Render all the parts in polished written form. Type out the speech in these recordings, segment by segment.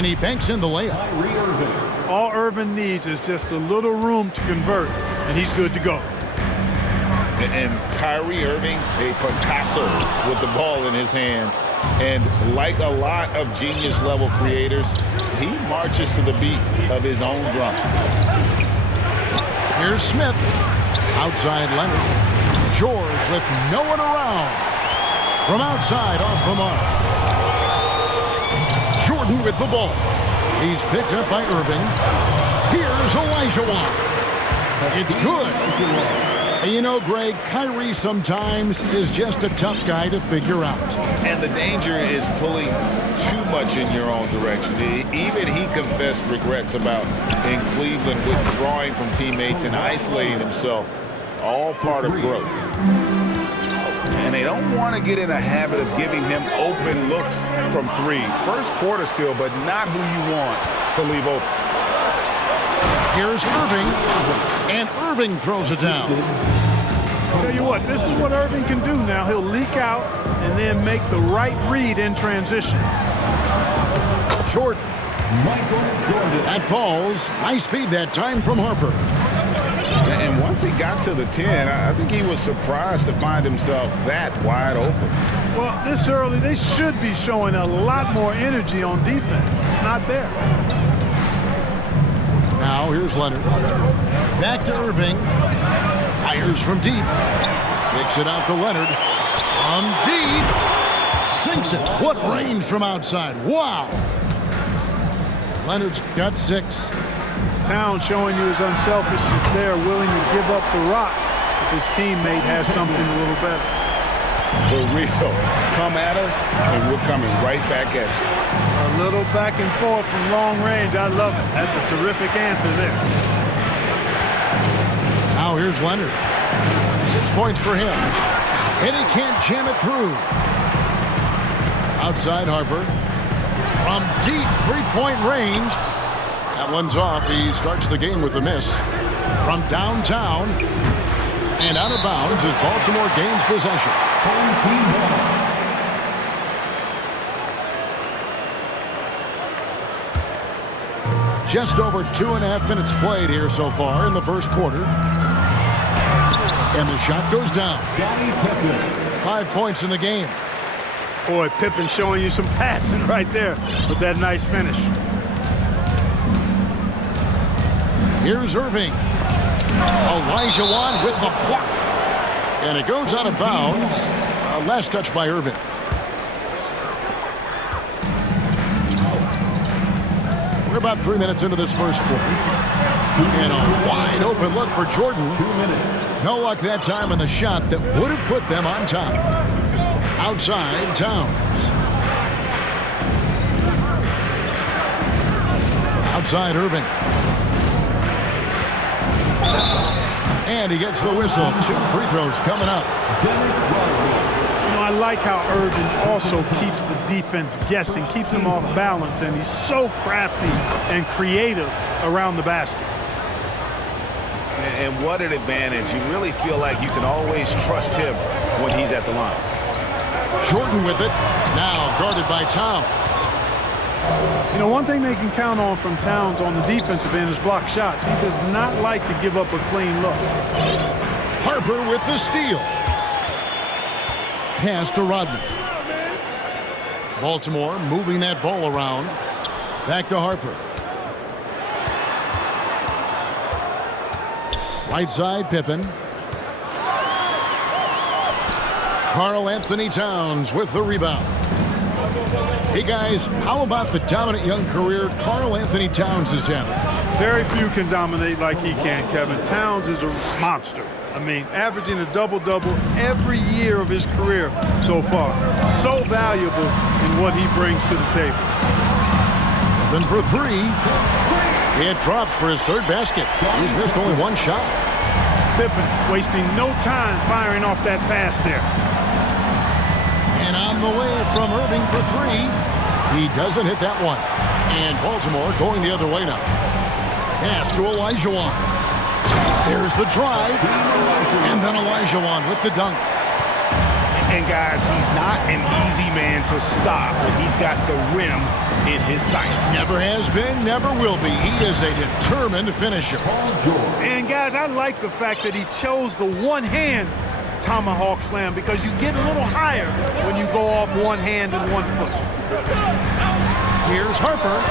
And he banks in the layup. All Irving needs is just a little room to convert, and he's good to go. And Kyrie Irving, a Picasso with the ball in his hands. And like a lot of genius-level creators, he marches to the beat of his own drum. Here's Smith. Outside Leonard. George with no one around. From outside off the mark. Jordan with the ball. He's picked up by Irving. Here's Olajuwon. It's good. You know, Greg, Kyrie sometimes is just a tough guy to figure out. And the danger is pulling too much in your own direction. Even he confessed regrets about in Cleveland withdrawing from teammates and isolating himself. All part of growth. And they don't want to get in a habit of giving him open looks from three. First quarter still, but not who you want to leave open. Here's Irving, and Irving throws it down. Tell you what, this is what Irving can do now. He'll leak out and then make the right read in transition. Jordan. That falls. Nice feed that time from Harper. And once he got to the 10, I think he was surprised to find himself that wide open. Well, this early, they should be showing a lot more energy on defense. It's not there. Now here's Leonard. Back to Irving. Fires from deep. Kicks it out to Leonard. From deep. Sinks it. What range from outside. Wow. Leonard's got 6. Towns showing you his unselfishness there, willing to give up the rock if his teammate has something a little better. The real. Come at us, and we're coming right back at you. A little back and forth from long range. I love it. That's a terrific answer there. Now here's Leonard. 6 points for him. And he can't jam it through. Outside Harper. From deep three-point range. That one's off. He starts the game with a miss. From downtown. And out of bounds as Baltimore gains possession. Just over 2.5 minutes played here so far in the first quarter. And the shot goes down. 5 points in the game. Boy, Pippen showing you some passing right there with that nice finish. Here's Irving. Olajuwon with the block. And it goes out of bounds. Last touch by Irving. We're about 3 minutes into this first quarter. And a wide open look for Jordan. No luck that time on the shot that would have put them on top. Outside Towns. Outside Irving. And he gets the whistle. 2 free throws coming up. You know, I like how Irving also keeps the defense guessing, keeps them off balance, and he's so crafty and creative around the basket. And what an advantage. You really feel like you can always trust him when he's at the line. Jordan with it. Now guarded by Towns. You know, one thing they can count on from Towns on the defensive end is block shots. He does not like to give up a clean look. Harper with the steal. Pass to Rodman. Baltimore moving that ball around. Back to Harper. Right side, Pippen. Karl Anthony Towns with the rebound. Hey guys, how about the dominant young career Karl Anthony Towns is having? Very few can dominate like he can, Kevin. Towns is a monster. I mean, averaging a double-double every year of his career so far. So valuable in what he brings to the table. Open for 3. It drops for his 3rd basket. He's missed only 1 shot. Pippen wasting no time firing off that pass there. And on the way from Irving for 3. He doesn't hit that one. And Baltimore going the other way now. Pass to Olajuwon. There's the drive. And then Olajuwon with the dunk. And guys, he's not an easy man to stop when he's got the rim in his sights. Never has been, never will be. He is a determined finisher. And guys, I like the fact that he chose the one-hand tomahawk slam because you get a little higher when you go off one hand and 1 foot. Here's Harper,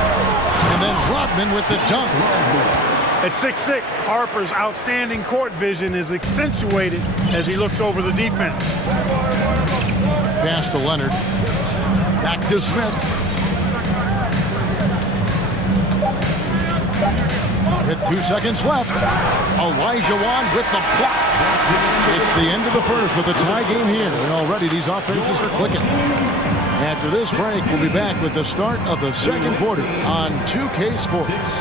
and then Rodman with the dunk. At 6'6", Harper's outstanding court vision is accentuated as he looks over the defense. Pass to Leonard. Back to Smith. With 2 seconds left, Elijah Wan with the block. It's the end of the first with a tie game here, and already these offenses are clicking. After this break, we'll be back with the start of the second quarter on 2K Sports.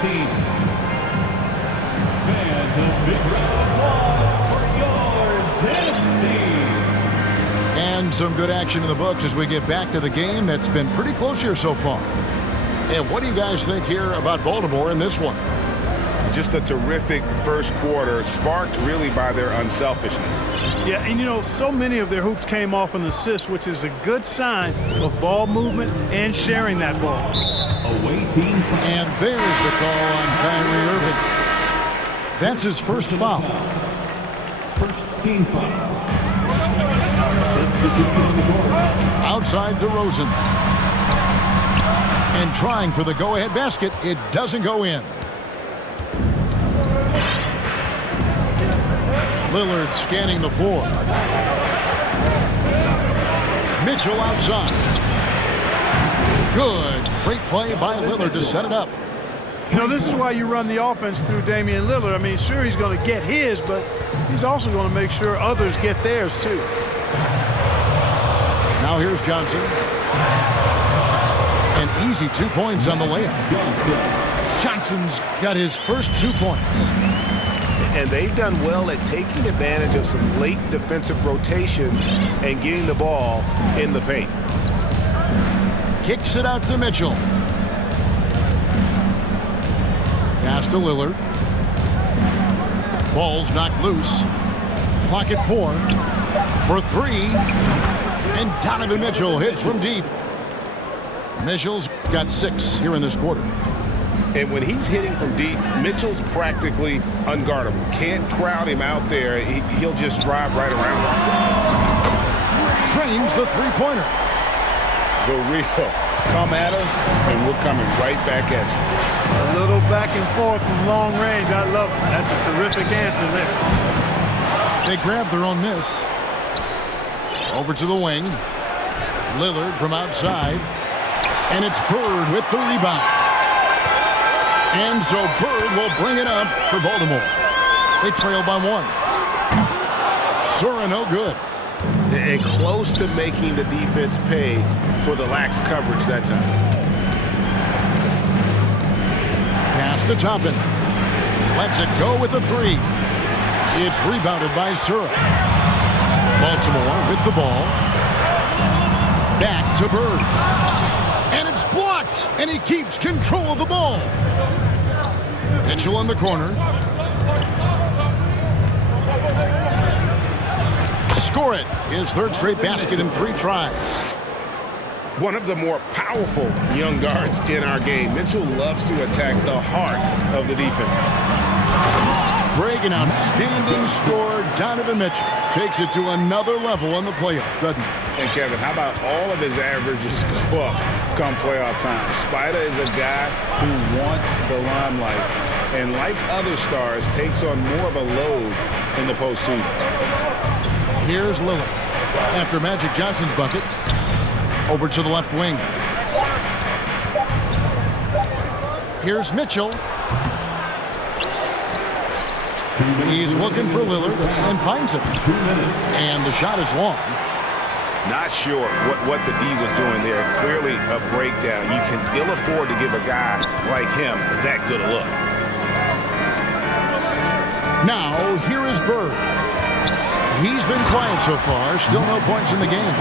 And some good action in the books as we get back to the game that's been pretty close here so far. And what do you guys think here about Baltimore in this one? Just a terrific first quarter, sparked really by their unselfishness. Yeah, and you know, so many of their hoops came off an assist, which is a good sign of ball movement and sharing that ball. And there's the call on Kyrie Irving. That's his first foul. First team foul. Outside DeRozan. And trying for the go-ahead basket. It doesn't go in. Lillard scanning the floor. Mitchell outside. Good. Great play by Lillard to set it up. You know, this is why you run the offense through Damian Lillard. I mean, sure, he's going to get his, but he's also going to make sure others get theirs, too. Now here's Johnson. An easy 2 points on the layup. Johnson's got his first 2 points. And they've done well at taking advantage of some late defensive rotations and getting the ball in the paint. Kicks it out to Mitchell. Pass to Lillard. Ball's knocked loose. Clock at 4. For 3. And Donovan Mitchell hits from deep. Mitchell's got 6 here in this quarter. And when he's hitting from deep, Mitchell's practically unguardable. Can't crowd him out there. He'll just drive right around him. Trains the three-pointer. The real. Come at us, and we're coming right back at you. A little back and forth from long range. I love it. That's a terrific answer there. They grab their own miss. Over to the wing. Lillard from outside. And it's Bird with the rebound. And so Bird will bring it up for Baltimore. They trail by 1. Sura no good. And close to making the defense pay for the lax coverage that time. Pass to Toppin. Lets it go with a 3. It's rebounded by Sura. Baltimore with the ball. Back to Bird. And it's blocked. And he keeps control of the ball. Mitchell in the corner. Score it. His third straight basket in 3 tries. One of the more powerful young guards in our game. Mitchell loves to attack the heart of the defense. Greg, an outstanding scorer. Donovan Mitchell takes it to another level in the playoffs, doesn't he? And Kevin, how about all of his averages go up come playoff time? Spider is a guy who wants the limelight, and like other stars, takes on more of a load in the postseason. Here's Lillard. After Magic Johnson's bucket, over to the left wing. Here's Mitchell. He's looking for Lillard and finds him. And the shot is long. Not sure what the D was doing there. Clearly a breakdown. You can ill afford to give a guy like him that good a look. Now, here is Bird. He's been quiet so far. Still no points in the game.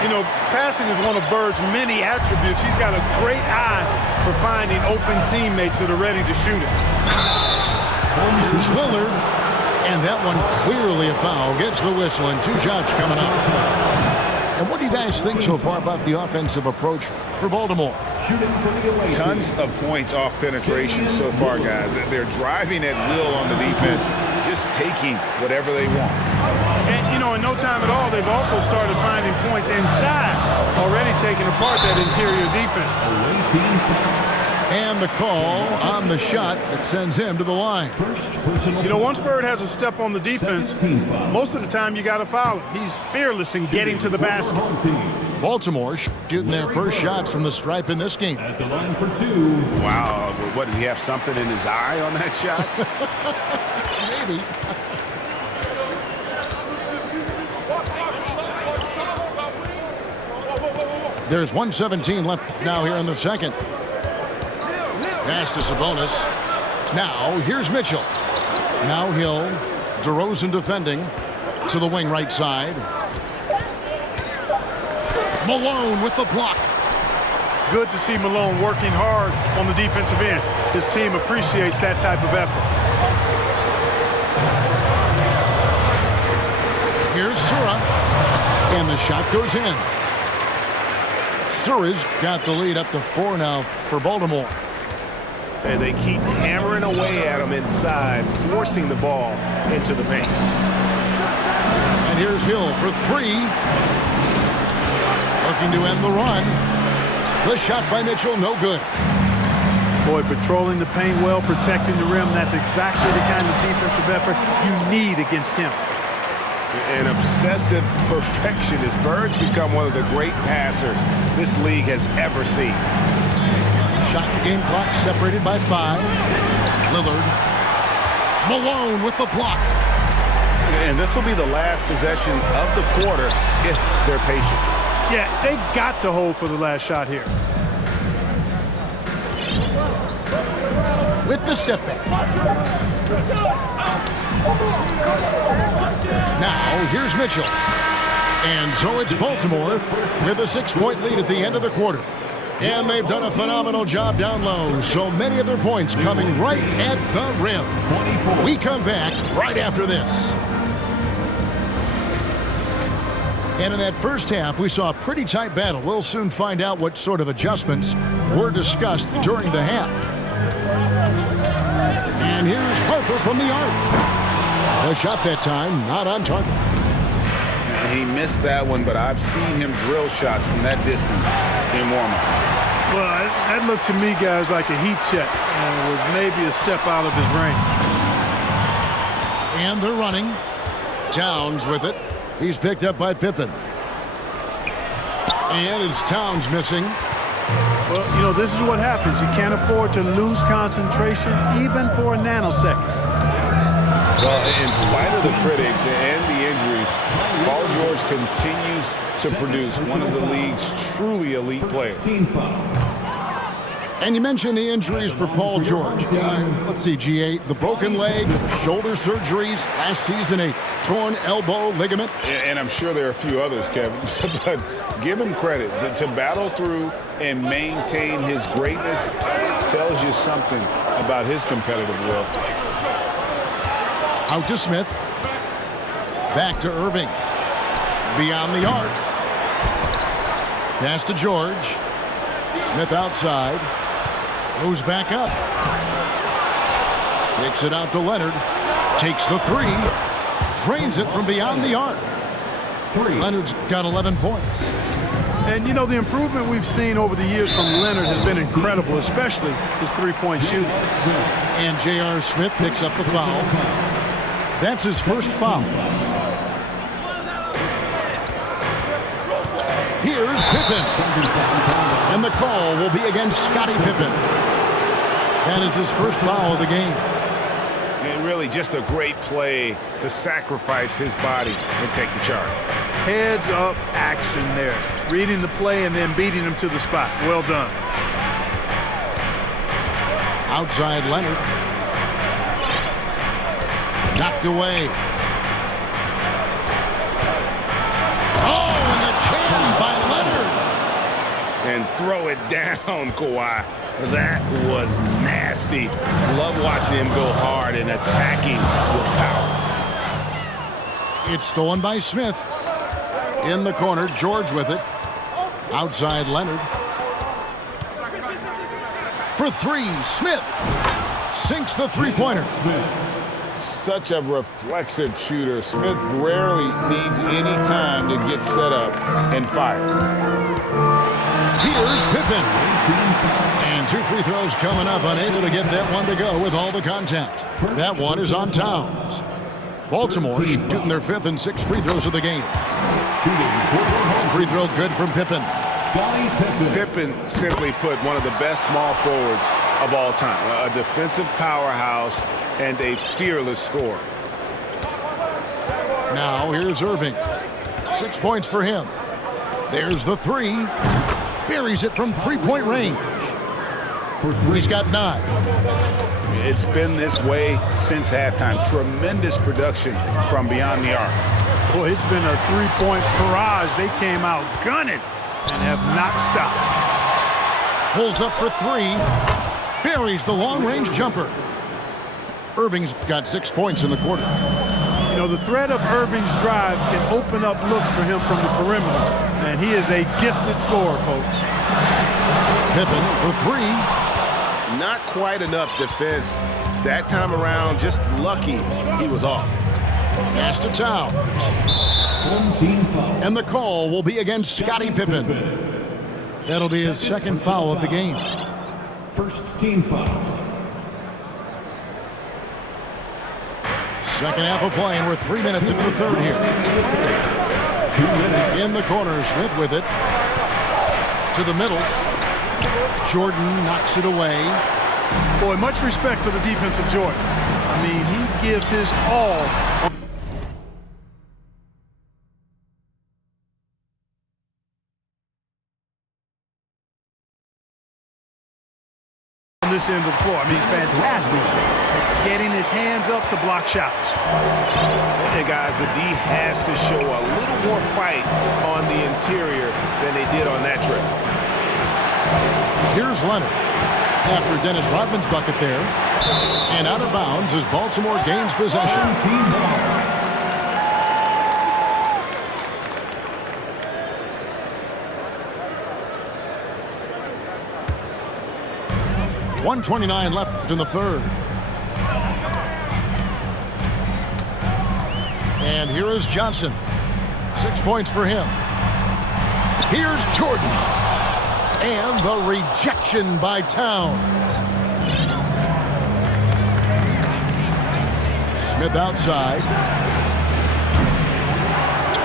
You know, passing is one of Bird's many attributes. He's got a great eye for finding open teammates that are ready to shoot it. Here's Lillard. And that one clearly a foul. Gets the whistle and 2 shots coming up. And what do you guys think so far about the offensive approach for Baltimore? Tons of points off penetration so far, guys. They're driving at will on the defense, just taking whatever they want. And, you know, in no time at all, they've also started finding points inside, already taking apart that interior defense. And the call on the shot that sends him to the line. You know, once Bird has a step on the defense, most of the time you got to foul him. He's fearless in getting to the basket. Baltimore shooting their first shots from the stripe in this game. At the line for 2. Wow, what, did he have something in his eye on that shot? Maybe. There's 1:17 left now here in the second. Pass to Sabonis. Now here's Mitchell. Now Hill. DeRozan defending to the wing right side. Malone with the block. Good to see Malone working hard on the defensive end. His team appreciates that type of effort. Here's Sura. And the shot goes in. Sura's got the lead up to 4 now for Baltimore. And they keep hammering away at him inside, forcing the ball into the paint. And here's Hill for 3. Looking to end the run. The shot by Mitchell, no good. Boy, patrolling the paint well, protecting the rim, that's exactly the kind of defensive effort you need against him. An obsessive perfectionist. Bird's become one of the great passers this league has ever seen. Shot game clock separated by 5. Lillard. Malone with the block. And this will be the last possession of the quarter if they're patient. Yeah, they've got to hold for the last shot here. With the step back. Now here's Mitchell. And so it's Baltimore with a 6-point lead at the end of the quarter. And they've done a phenomenal job down low. So many of their points coming right at the rim. We come back right after this. And in that first half, we saw a pretty tight battle. We'll soon find out what sort of adjustments were discussed during the half. And here's Harper from the arc. The shot that time, not on target. He missed that one, but I've seen him drill shots from that distance in warm-up. Well, that looked to me, guys, like a heat check, and was maybe a step out of his range. And they're running. Towns with it. He's picked up by Pippen. And it's Towns missing. Well, you know, this is what happens. You can't afford to lose concentration even for a nanosecond. Well, in spite of the critics and the injuries, Paul George continues to produce one of the league's truly elite players. And you mentioned the injuries for Paul George. Let's see, G8, the broken leg, shoulder surgeries, last season a torn elbow ligament. And I'm sure there are a few others, Kevin, but give him credit. To battle through and maintain his greatness tells you something about his competitive will. Out to Smith. Back to Irving. Beyond the arc. Pass to George. Smith outside. Goes back up. Kicks it out to Leonard. Takes the 3. Drains it from beyond the arc. Leonard's got 11 points. And, you know, the improvement we've seen over the years from Leonard has been incredible, especially his three-point shooting. And J.R. Smith picks up the foul. That's his first foul. Here's Pippen. And the call will be against Scottie Pippen. That is his first foul of the game. And really just a great play to sacrifice his body and take the charge. Heads-up action there. Reading the play and then beating him to the spot. Well done. Outside Leonard. Knocked away. Oh, and the jam by Leonard. And throw it down, Kawhi. That was nasty. Love watching him go hard and attacking with power. It's stolen by Smith. In the corner, George with it. Outside Leonard. For three, Smith sinks the three-pointer. Such a reflexive shooter. Smith rarely needs any time to get set up and fire. Here's Pippen. And two free throws coming up, unable to get that one to go with all the contact. That one is on Towns. Baltimore shooting their fifth and sixth free throws of the game. One free throw good from Pippen. Pippen, simply put, one of the best small forwards of all time. A defensive powerhouse and a fearless scorer. Now here's Irving. 6 points for him. There's the three. Buries it from three-point range. He's got 9. It's been this way since halftime. Tremendous production from beyond the arc. Boy, it's been a three-point barrage. They came out gunning and have not stopped. Pulls up for 3. Buries the long-range jumper. Irving's got 6 points in the quarter. You know, the threat of Irving's drive can open up looks for him from the perimeter, and he is a gifted scorer, folks. Pippen for 3. Not quite enough defense that time around. Just lucky he was off. Pass to Towns. And the call will be against Scottie Pippen. That'll be his second foul of the game. First team foul. Second half of play, and we're 3 minutes into the third here. In the corner, Smith with it. To the middle. Jordan knocks it away. Boy, much respect for the defense of Jordan. I mean, he gives his all on this end of the floor. I mean, fantastic. Getting his hands up to block shots. And guys, the D has to show a little more fight on the interior than they did on that trip. Here's Leonard. After Dennis Rodman's bucket there. And out of bounds as Baltimore gains possession. .129 left in the third. And here is Johnson. 6 points for him. Here's Jordan. And the rejection by Towns. Smith outside.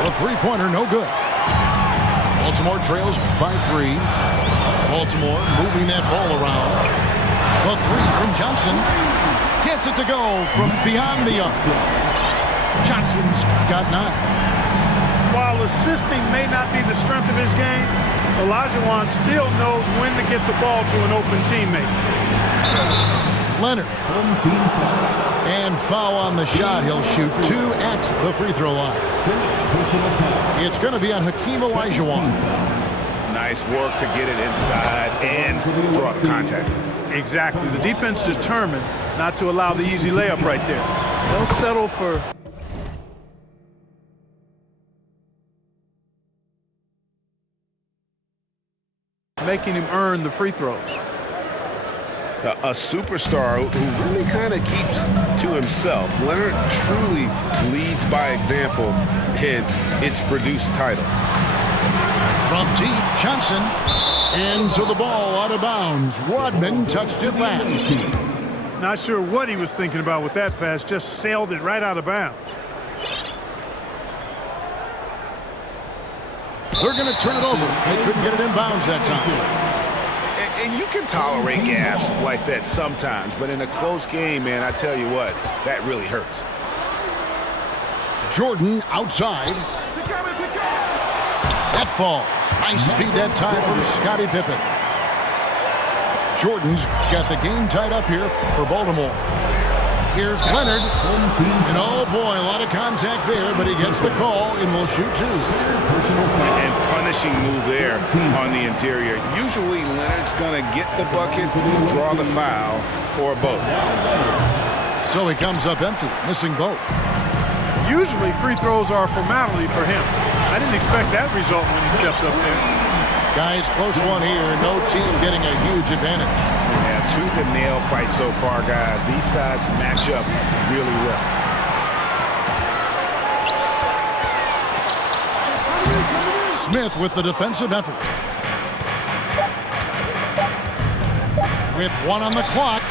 The three-pointer, no good. Baltimore trails by 3. Baltimore moving that ball around. The three from Johnson. Gets it to go from beyond the arc. Johnson's got 9. While assisting may not be the strength of his game, Olajuwon still knows when to get the ball to an open teammate. Leonard. And foul on the shot. He'll shoot 2 at the free throw line. It's going to be on Hakeem Olajuwon. Nice work to get it inside and draw the contact. Exactly. The defense determined not to allow the easy layup right there. They'll settle for making him earn the free throws. A superstar who really kind of keeps to himself. Leonard truly leads by example, and it's produced titles. From deep, Johnson. Into the ball, out of bounds. Rodman touched it last. Not sure what he was thinking about with that pass. Just sailed it right out of bounds. They're going to turn it over. They couldn't get it in bounds that time. And you can tolerate gaffes like that sometimes, but in a close game, man, I tell you what, that really hurts. Jordan outside. That falls. Nice feed that time from Scottie Pippen. Jordan's got the game tied up here for Baltimore. Here's Leonard. And oh boy, a lot of contact there, but he gets the call and will shoot 2. And punishing move there on the interior. Usually Leonard's going to get the bucket, draw the foul, or both. So he comes up empty, missing both. Usually free throws are a formality for him. I didn't expect that result when he stepped up there. Guys, close one here. No team getting a huge advantage. Yeah, tooth and nail fight so far, guys. These sides match up really well. Smith with the defensive effort. With 1 on the clock.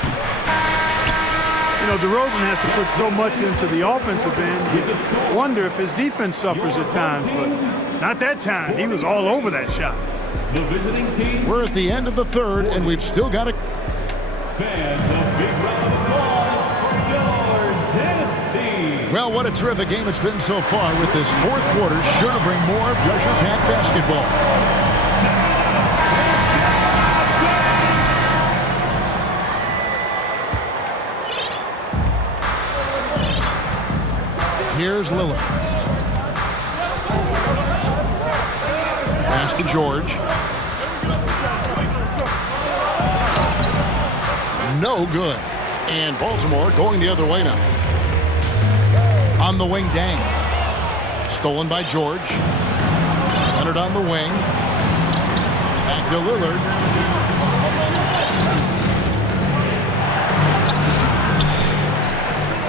You know, DeRozan has to put so much into the offensive end. You wonder if his defense suffers at times, but not that time. He was all over that shot. The visiting team. We're at the end of the third, and we've still got a... Fans, a big round of applause for your tennis team. Well, what a terrific game it's been so far with this fourth quarter. Sure to bring more pressure-packed basketball. Here's Lillard. Pass to George. No good. And Baltimore going the other way now. On the wing, Dang. Stolen by George. Leonard on the wing. Back to Lillard.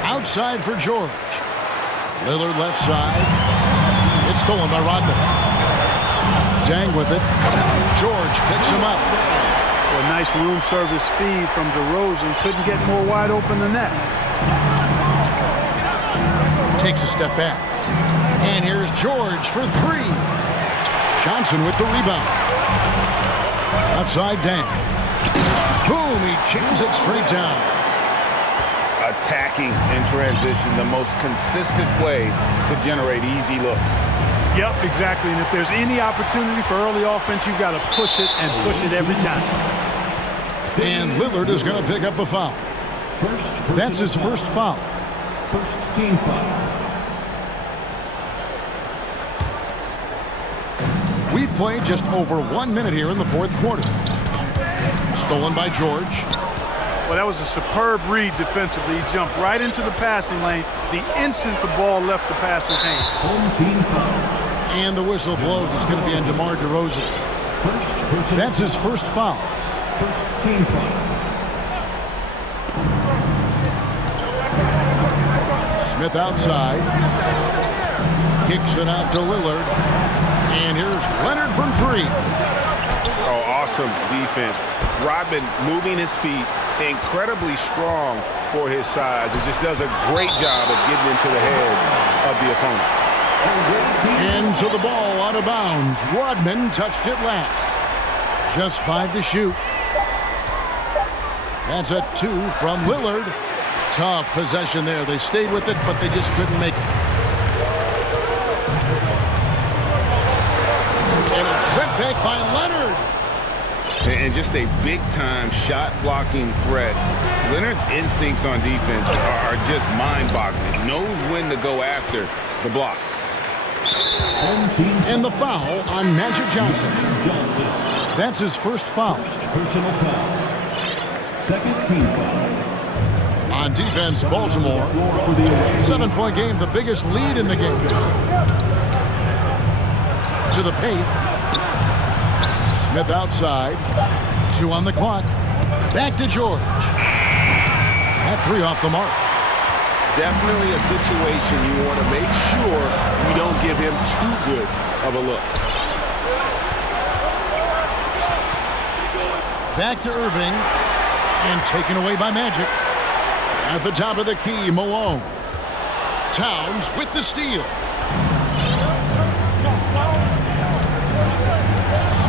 Outside for George. Lillard left side. It's stolen by Rodman. Dang with it. George picks him up. A nice room service feed from DeRozan. Couldn't get more wide open than that. Takes a step back. And here's George for 3. Johnson with the rebound. Left side, Dang. Boom, he jams it straight down. Attacking in transition, the most consistent way to generate easy looks. Yep, exactly. And if there's any opportunity for early offense, you've got to push it and push it every time. And Lillard is going to pick up a foul. That's his first foul. First team foul. We've played just over 1 minute here in the fourth quarter. Stolen by George. Well, that was a superb read defensively. He jumped right into the passing lane the instant the ball left the passer's hand. Home team foul. And the whistle blows. It's going to be on DeMar DeRozan. That's his first foul. First team foul. Smith outside. Kicks it out to Lillard. And here's Leonard from 3. Oh, awesome defense. Rodman moving his feet, incredibly strong for his size, and just does a great job of getting into the head of the opponent. Into the ball, out of bounds. Rodman touched it last. Just 5 to shoot. That's a 2 from Lillard. Tough possession there. They stayed with it, but they just couldn't make it. And it's sent back by Leonard. And just a big-time shot-blocking threat. Leonard's instincts on defense are just mind-boggling. Knows when to go after the blocks. And the foul on Magic Johnson. That's his first foul. Personal foul. Second team foul. On defense, Baltimore. 7-point game, the biggest lead in the game. To the paint. Smith outside. 2 on the clock. Back to George. That 3 off the mark. Definitely a situation you want to make sure you don't give him too good of a look. Back to Irving. And taken away by Magic. At the top of the key, Malone. Towns with the steal.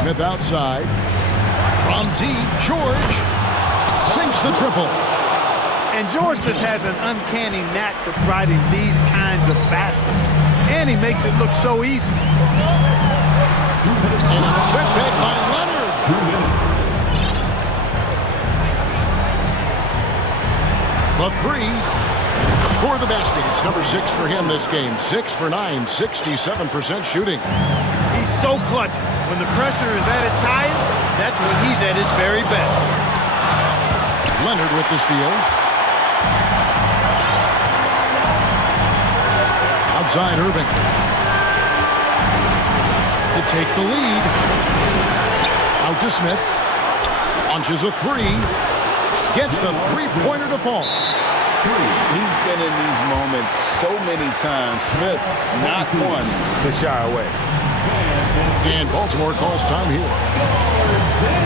Smith outside. From deep, George sinks the triple. And George just has an uncanny knack for providing these kinds of baskets. And he makes it look so easy. And it's set back by Leonard. The 3. Score the basket. It's number 6 for him this game. 6 for 9, 67% shooting. He's so clutch. When the pressure is at its highest, that's when he's at his very best. Leonard with the steal. Outside Irving. To take the lead. Out to Smith. Launches a three. Gets the three-pointer to fall. He's been in these moments so many times. Smith, not one to shy away. And Baltimore calls time here.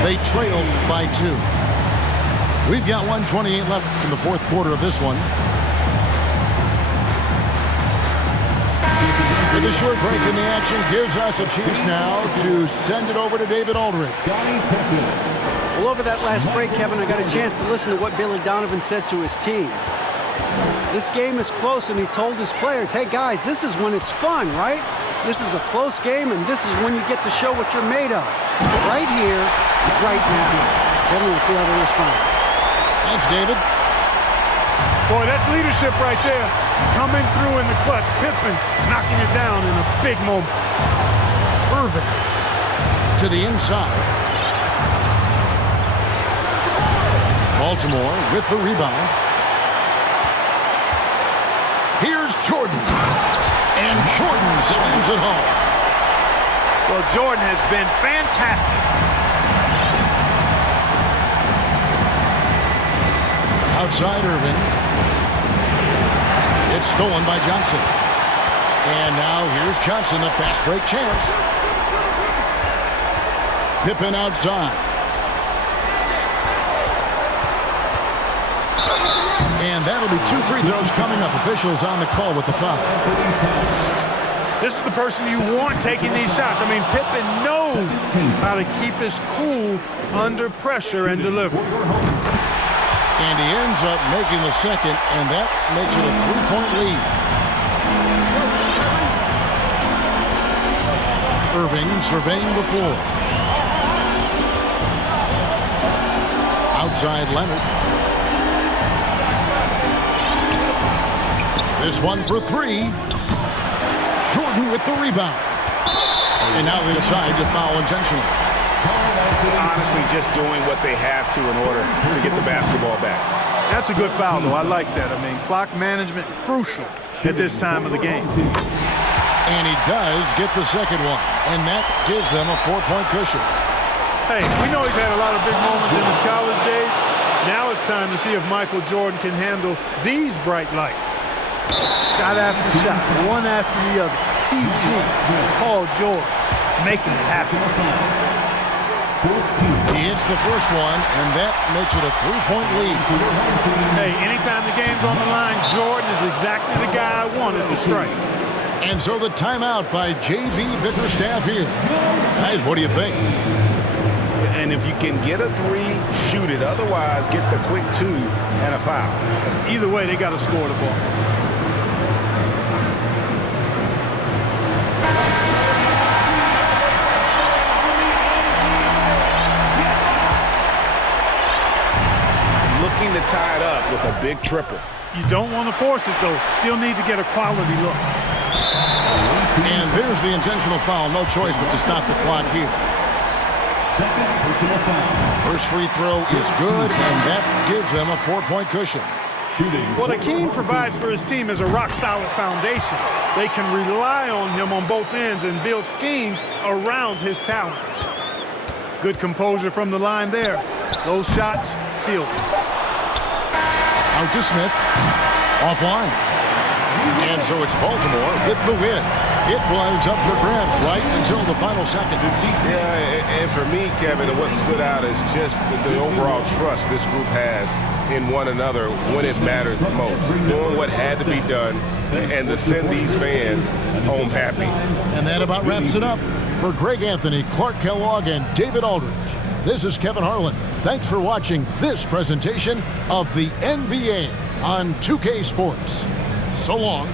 They trail by 2. We've got 1:28 left in the fourth quarter of this one. And the short break in the action gives us a chance now to send it over to David Aldridge. Well, over that last break, Kevin, I got a chance to listen to what Billy Donovan said to his team. This game is close, and he told his players, hey, guys, this is when it's fun, right? This is a close game, and this is when you get to show what you're made of. Right here, right now. Kevin, we'll see how they respond. Thanks, David. Boy, that's leadership right there. Coming through in the clutch. Pippen knocking it down in a big moment. Irving to the inside. Baltimore with the rebound. Here's Jordan. And Jordan slams it home. Well, Jordan has been fantastic. Outside Irving. It's stolen by Johnson. And now here's Johnson, a fast break chance. Pippen outside. And that'll be 2 free throws coming up. Officials on the call with the foul. This is the person you want taking these shots. I mean, Pippen knows how to keep his cool under pressure and deliver. And he ends up making the second, and that makes it a 3-point lead. Irving surveying the floor. Outside Leonard. This one for 3. Jordan with the rebound. And now they decide to foul intentionally. Honestly, just doing what they have to in order to get the basketball back. That's a good foul, though. I like that. I mean, clock management crucial at this time of the game. And he does get the second one. And that gives them a 4-point cushion. Hey, we know he's had a lot of big moments in his college days. Now it's time to see if Michael Jordan can handle these bright lights. Shot after shot, one after the other. PG, Paul George, making it happen. He hits the first one, and that makes it a 3-point lead. Hey, anytime the game's on the line, Jordan is exactly the guy I wanted to strike. And so the timeout by J.B. Bickerstaff here. Guys, what do you think? And if you can get a 3, shoot it. Otherwise, get the quick 2 and a foul. Either way, they got to score the ball. Looking to tie it up with a big triple. You don't want to force it, though. Still need to get a quality look. And there's the intentional foul. No choice but to stop the clock here. Second personal foul. First free throw is good, and that gives them a 4-point cushion. What Akeem provides for his team is a rock-solid foundation. They can rely on him on both ends and build schemes around his talents. Good composure from the line there. Those shots sealed. Out to Smith. Offline. And so it's Baltimore with the win. It was up for grabs right until the final seconds. Yeah, and for me, Kevin, what stood out is just the overall trust this group has in one another when it matters the most. Doing what had to be done and to send these fans home happy. And that about wraps it up. For Greg Anthony, Clark Kellogg, and David Aldridge, this is Kevin Harlan. Thanks for watching this presentation of the NBA on 2K Sports. So long.